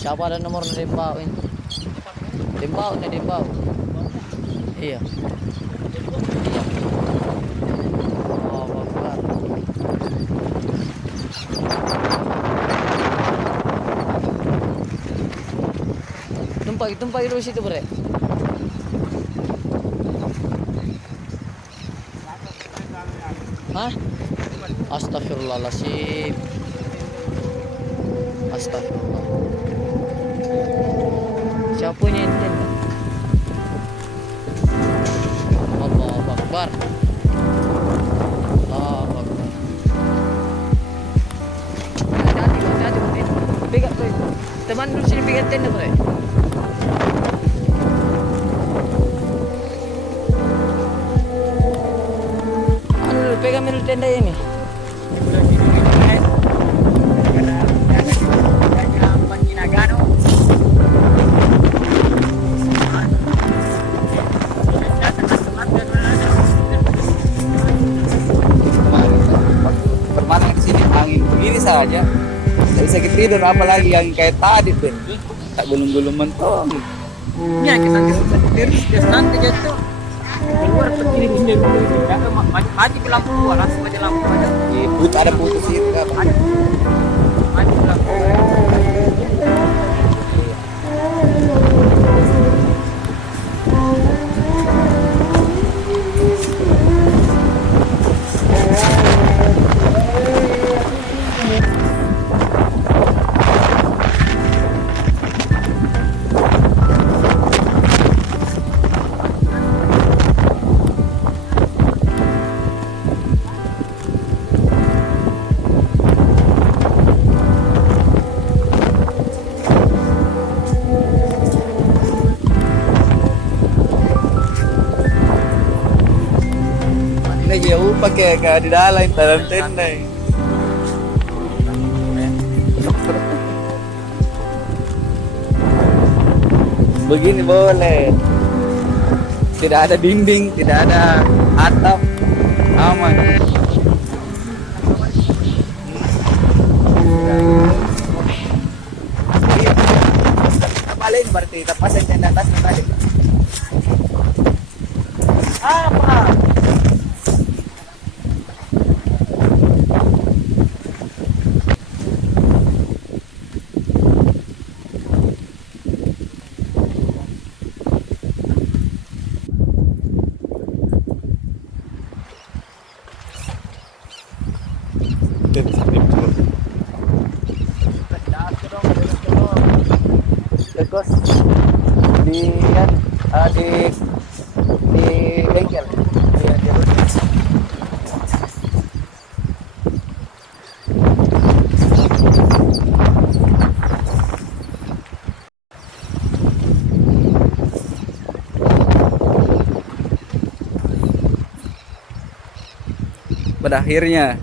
Siapa ada nomor na Dembao ini? Dembao na Dembao. Iya. Iya. Oh, bakar. Tumpah dulu situ, Bre. Hah? Astagfirullahaladzim. Astagfirullah. Siapa punya enten? Allahu Akbar. Allahu Akbar. Hati-hati. Pegang tuh. Teman dulu sini pegang tenda, Bre. Pegang dulu tenda ini. Kemarin kesini angin begini saja, tidak bisa tidur, apalagi yang kayak tadi tuh, tak gulung-gulung mentong. Ya kita terus dia nanti jatuh keluar begini ini dulu mati ke lampu dua langsung aja lampu aja Ada putus itu apa? mati ke lampu. Ini jauh pakai ke di dalam tenda. Begini boleh. Tidak ada dinding, tidak ada atap, aman. Paling berarti kita pasang tenda atas tadi. Apa? Terus di bengkel di rumah. Pada akhirnya